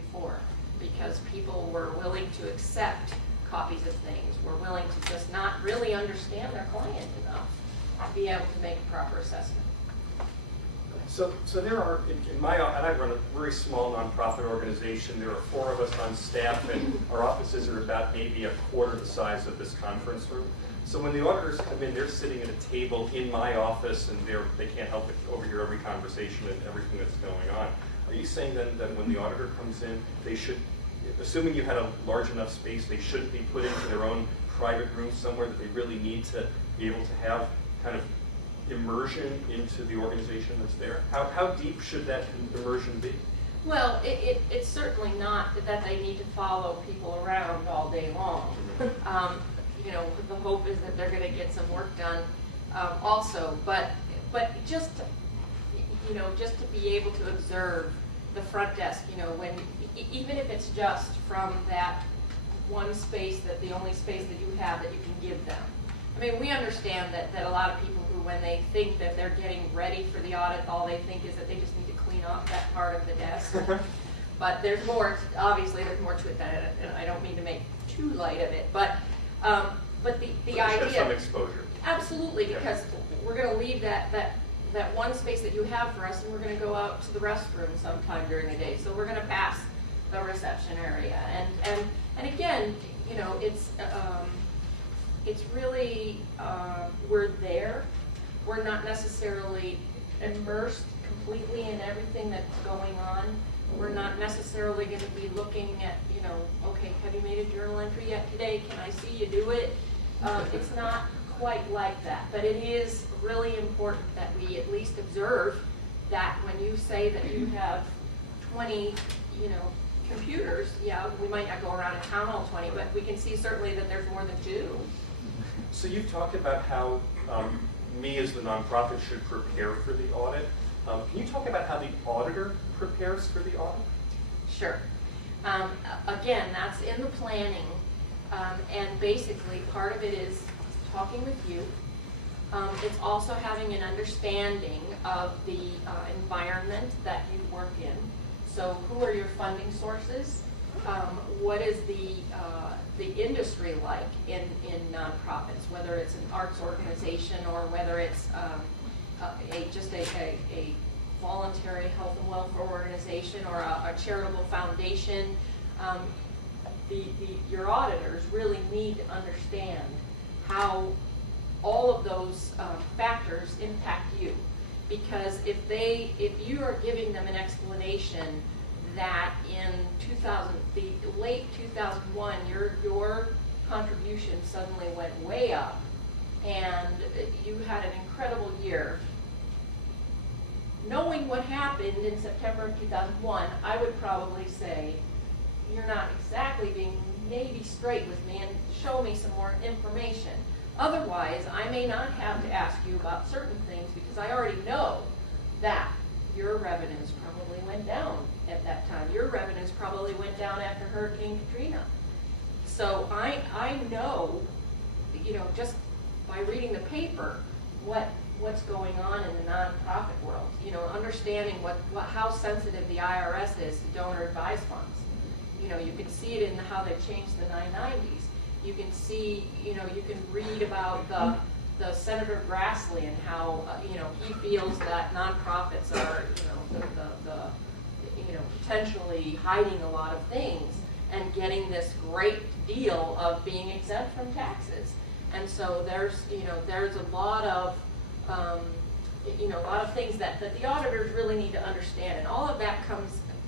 before, because people were willing to accept copies of things, were willing to just not really understand their client enough to be able to make a proper assessment. So there are, in my, and I run a very small nonprofit organization, there are 4 of us on staff, and our offices are about maybe a quarter the size of this conference room. So when the auditors come in, they're sitting at a table in my office, and they can't help but overhear every conversation and everything that's going on. Are you saying then that when the auditor comes in, they should, assuming you had a large enough space, they shouldn't be put into their own private room somewhere, that they really need to be able to have kind of immersion into the organization that's there? How deep should that immersion be? Well, it's certainly not that they need to follow people around all day long. You know, the hope is that they're going to get some work done also, but just, you know, just to be able to observe the front desk, you know, when, even if it's just from that one space, that the only space that you have that you can give them. I mean, we understand that a lot of people who, when they think that they're getting ready for the audit, all they think is that they just need to clean off that part of the desk. But there's more, obviously there's more to it than it, and I don't mean to make too light of it, but the idea, some exposure. Absolutely, because we're going to leave that one space that you have for us, and we're going to go out to the restroom sometime during the day. So we're going to pass the reception area, and again, you know, it's really, we're there. We're not necessarily immersed completely in everything that's going on. We're not necessarily going to be looking at, you know, okay, have you made a journal entry yet today? Can I see you do it? It's not quite like that, but it is really important that we at least observe that when you say that you have 20, you know, computers, yeah, we might not go around and count all 20, but we can see certainly that there's more than 2. So you've talked about how me as the nonprofit should prepare for the audit. Can you talk about how the auditor prepares for the audit? Sure. Again, that's in the planning, and basically part of it is talking with you. It's also having an understanding of the environment that you work in. So who are your funding sources? What is the industry like in nonprofits, whether it's an arts organization or whether it's just a voluntary health and welfare organization or a charitable foundation. Your auditors really need to understand how all of those factors impact you, because if you are giving them an explanation that in the late 2001, your contribution suddenly went way up, and you had an incredible year. Knowing what happened in September of 2001, I would probably say, you're not exactly being maybe straight with me, and show me some more information. Otherwise, I may not have to ask you about certain things, because I already know that your revenues probably went down at that time. Your revenues probably went down after Hurricane Katrina. So I know, you know, just by reading the paper, what's going on in the nonprofit world. You know, understanding how sensitive the IRS is to donor advised funds. You know, you can see it in how they've changed the 990s. You can see, you know, you can read about the Senator Grassley and how, you know, he feels that nonprofits are, you know, potentially hiding a lot of things and getting this great deal of being exempt from taxes. And so there's a lot of, a lot of things that the auditors really need to understand. And all of that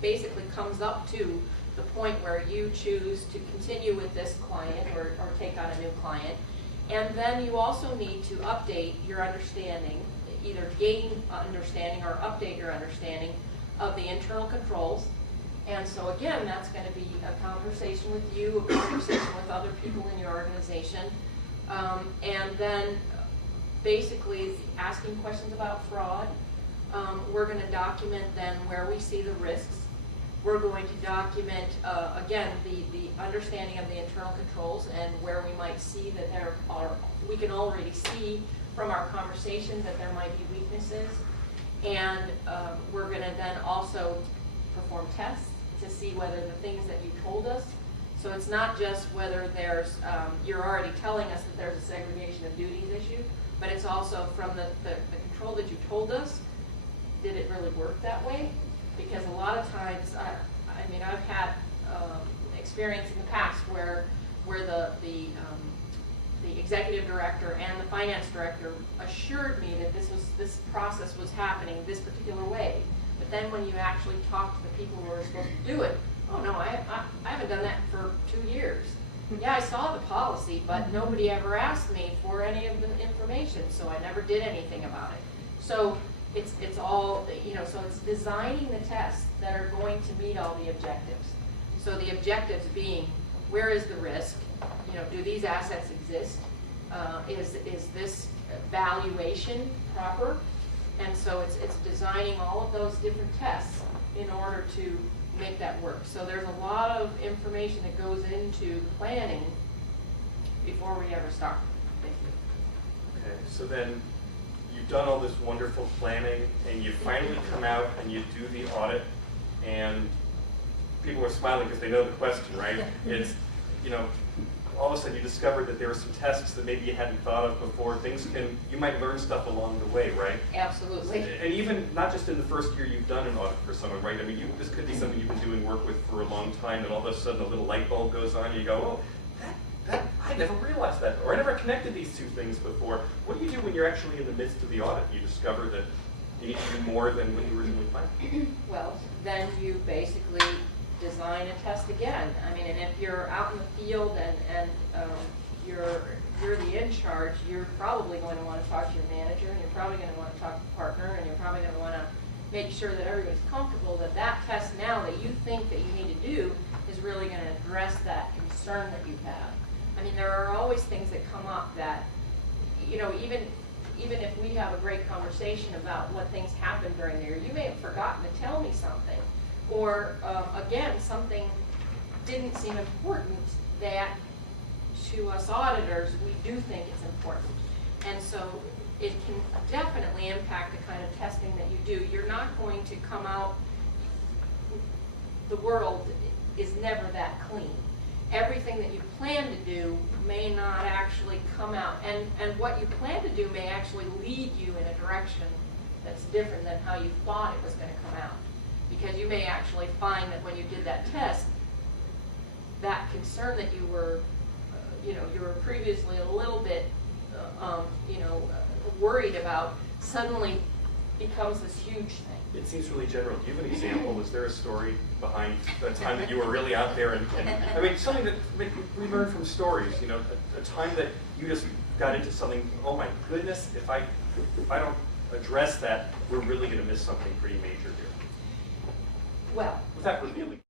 basically comes up to the point where you choose to continue with this client or take on a new client. And then you also need to update your understanding, either gain understanding or update your understanding of the internal controls. And so again, that's going to be a conversation with you, a conversation with other people in your organization, and then basically asking questions about fraud. We're going to document then where we see the risks. We're going to document, again, the understanding of the internal controls and where we might see that we can already see from our conversations that there might be weaknesses. And we're going to then also perform tests to see whether the things that you told us, so it's not just whether there's, you're already telling us that there's a segregation of duties issue, but it's also from the control that you told us, did it really work that way? Because a lot of times, I mean, I've had experience in the past where the executive director and the finance director assured me that this process was happening this particular way. But then when you actually talk to the people who are supposed to do it, oh no, I haven't done that for 2 years. Yeah, I saw the policy, but nobody ever asked me for any of the information, so I never did anything about it. So it's all, you know, so it's designing the tests that are going to meet all the objectives. So the objectives being, where is the risk? You know, do these assets exist? Is this valuation proper? And so it's designing all of those different tests in order to make that work. So there's a lot of information that goes into planning before we ever start. Thank you. Okay, so then you've done all this wonderful planning and you finally come out and you do the audit, and people are smiling because they know the question, right? It's, you know, all of a sudden you discovered that there were some tests that maybe you hadn't thought of before. You might learn stuff along the way, right? Absolutely. And even, not just in the first year you've done an audit for someone, right? I mean, this could be something you've been doing work with for a long time, and all of a sudden a little light bulb goes on, and you go, oh, I never realized that, or I never connected these two things before. What do you do when you're actually in the midst of the audit? You discover that you need to do more than what you originally planned? Well, then you basically design a test again. I mean, and if you're out in the field and you're the in charge, you're probably going to want to talk to your manager, and you're probably going to want to talk to the partner, and you're probably going to want to make sure that everybody's comfortable that that test now that you think that you need to do is really going to address that concern that you have. I mean, there are always things that come up that, you know, even if we have a great conversation about what things happened during the year, you may have forgotten to tell me something. Or, again, something didn't seem important that to us auditors, we do think it's important. And so it can definitely impact the kind of testing that you do. You're not going to come out, the world is never that clean. Everything that you plan to do may not actually come out. And what you plan to do may actually lead you in a direction that's different than how you thought it was going to come out. Because you may actually find that when you did that test, that concern that you were, you were previously a little bit, worried about, suddenly becomes this huge thing. It seems really general. Do you have an example? Was there a story behind the time that you were really out there? And I mean, something that we learn from stories, you know, a time that you just got into something, oh my goodness, if I don't address that, we're really going to miss something pretty major here. Well, Without revealing.